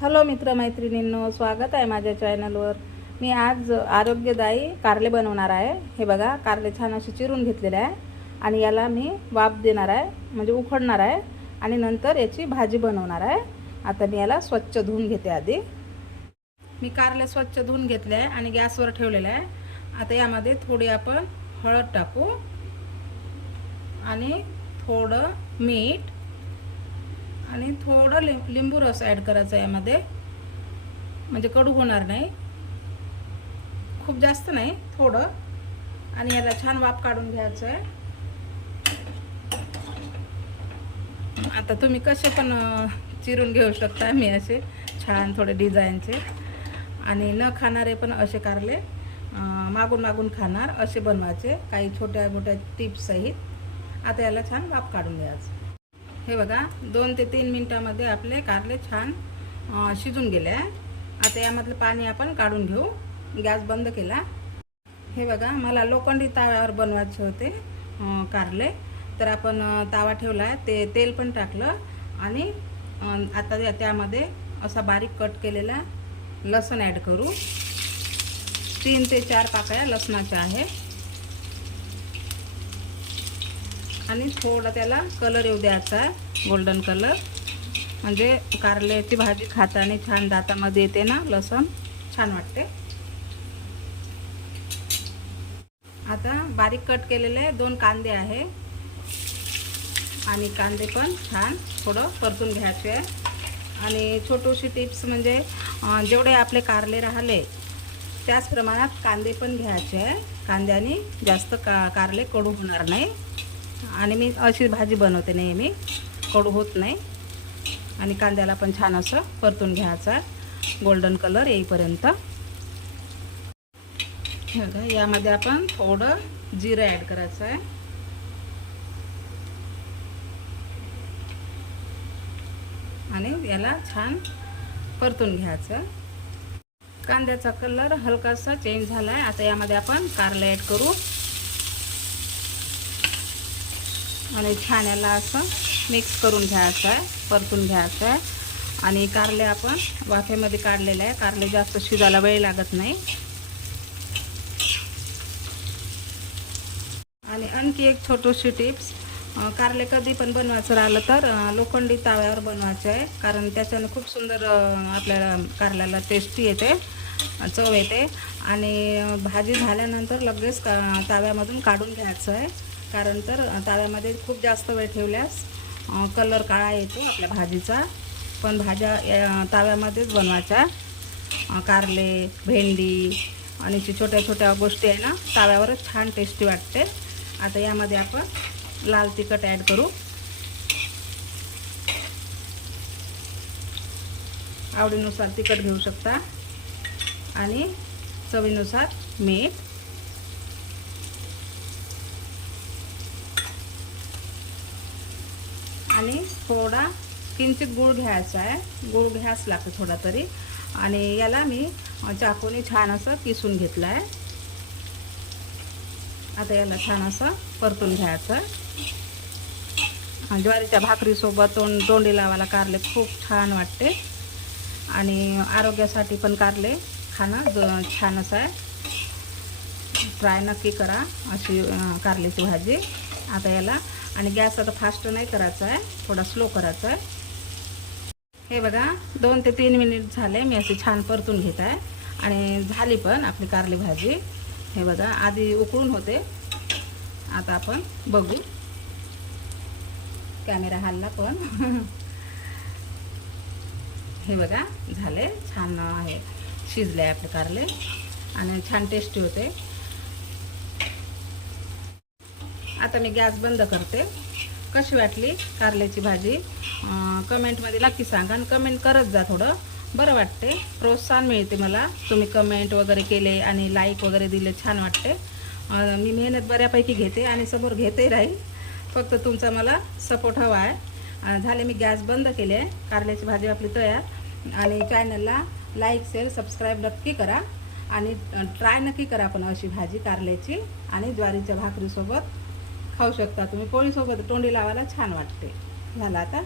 Hello मित्रमैत्रिणींनो. स्वागत आहे माझ्या चॅनलवर मी आज आरोग्यदायी कारले बनवणार आहे. हे बघा कारले छान असे चिरून घेतलेले आहे. आणि याला मी वाफ देणार आहे म्हणजे उखडणार आहे. आणि नंतर याची भाजी बनवणार आहे. आता मी याला स्वच्छ धुवून घेते आधी. मी कारले स्वच्छ धुवून घेतले आहे आणि गॅसवर ठेवलेलं आहे. आता यामध्ये थोडी आपण हळद टाकू. आणि थोडं मीठ आणि थोडं लिं लिंबू रस ॲड करायचा यामध्ये. म्हणजे कडू होणार नाही. खूप जास्त नाही थोडं. आणि याला छान वाफ काढून घ्यायचं आहे आता तुम्ही कसे पण चिरून घेऊ शकता मी असे. छान थोडे डिझाईनचे आणि न खाणारे पण असे कारले. मागून मागून खाणार असे बनवायचे. काही छोट्या मोठ्या टिप्स आता याला छान वाफ काढून घ्यायचं. हे बघा दोन ते तीन मिनटामध्ये आपले कारले छान शिजून गेले. आहे आता यामधलं पाणी आपण काढून घेऊ. गॅस बंद केला. हे बघा मला लोखंडी ताव्यावर बनवायचे होते कारले. तर आपण तवा तावा ठेवला आहे ते तेल पण टाकलं आणि आता त्या- त्यामध्ये असा बारीक कट केलेला लसण ॲड करू. तीन ते चार पाकळ्या लसणाच्या आहे. आणि थोडा त्याला कलर येऊ द्यायचा आहे. गोल्डन कलर म्हणजे कारल्याची भाजी खाताना छान दातामध्ये येते ना लसूण. छान वाटते. आता बारीक कट केलेले आहे दोन कांदे आहे. आणि कांदे पण छान थोडं परतून घ्यायचे आहे. आणि छोटूशी टिप्स म्हणजे जेवढे आपले कारले राहिले त्याच प्रमाणात कांदे पण घ्यायचे आहे. कांद्याने जास्त का कारले कडू होणार नाही. आणि मी अशी भाजी बनवते नेहमी. कडू होत नाही. आणि कांद्याला पण छान असं परतून घ्यायचा. गोल्डन कलर येईपर्यंत. बघा यामध्ये आपण थोडं जिरं ॲड करायचं आहे आणि याला छान परतून घ्यायचं. कांद्याचा कलर हलकासा चेंज झाला आहे आता यामध्ये आपण कारला ॲड करू. आणि छान याला असं मिक्स करून घ्यायचं आहे परतून घ्यायचं आहे. आणि कारले आपण वाफेमध्ये काढलेले आहे. कारले जास्त शिजायला वेळ लागत नाही. आणि आणखी एक छोटीशी टिप्स कारले कधी पण बनवायचं राहिलं तर लोखंडी ताव्यावर बनवायचं आहे. कारण त्याच्यानं खूप सुंदर आपल्याला कारल्याला टेस्टी येते चव येते. आणि भाजी झाल्यानंतर लगेच का ताव्यामधून काढून घ्यायचं आहे. कारण तर तव्यामध्ये ताव्यामध्ये खूप जास्त वेळ ठेवल्यास कलर काळा येतो आपल्या भाजीचा. पण भाज्या अं, ताव्यामध्येच बनवायच्या. कारले भेंडी आणि जे छोट्या छोट्या गोष्टी आहे ना ताव्यावरच छान टेस्टी वाटते. आता यामध्ये आपण लाल तिखट ॲड करू. आवडीनुसार तिखट घेऊ शकता. आणि चवीनुसार मीठ. आणि थोडा किंचित गूळ घ्यायचा आहे. गूळ घ्यायच लागतो थोडा तरी. आणि याला मी चाकूने छान असं किसून घेतलं आहे. आता याला छान असं परतून घ्यायचं ज्वारीच्या भाकरीसोबत तोंड तोंडी लावायला कारले खूप छान वाटते. आणि आरोग्यासाठी पण कारले खाणं ज छान असं आहे. ट्राय नक्की करा अशी कारल्याची भाजी. आता याला आणि गॅस आता फास्ट नाही करायचा आहे थोडा स्लो करायचा आहे. हे बघा दोन ते तीन मिनिट झाले मी असे छान परतून घेत आहे. आणि झाली पण आपली कारली भाजी. हे बघा आधी उकळून होते. आता आपण बघू. कॅमेरा हल्ला पण. हे बघा झाले. छान आहे. शिजले आपले कारले. आणि छान टेस्टी होते. आता मी गॅस बंद करते. कशी वाटली कारल्याची भाजी? कमेंटमध्ये नक्की सांगा आणि कमेंट करत जा थोडं. बरं वाटते. प्रोत्साहन मिळते मला. तुम्ही कमेंट वगैरे केले आणि लाईक वगैरे दिले छान वाटते. मी मेहनत बऱ्यापैकी घेते आणि समोर घेते राहील. फक्त तुमचा मला सपोर्ट हवा आहे. झाले मी गॅस बंद केले. आहे कारल्याची भाजी आपली तयार. आणि चॅनलला लाईक शेअर सबस्क्राईब नक्की करा. आणि ट्राय नक्की करा पण अशी भाजी कारल्याची आणि ज्वारीच्या भाकरीसोबत. खाऊ शकता. तुम्ही पोळीसोबत तोंडी लावायला छान वाटते. झालं आता?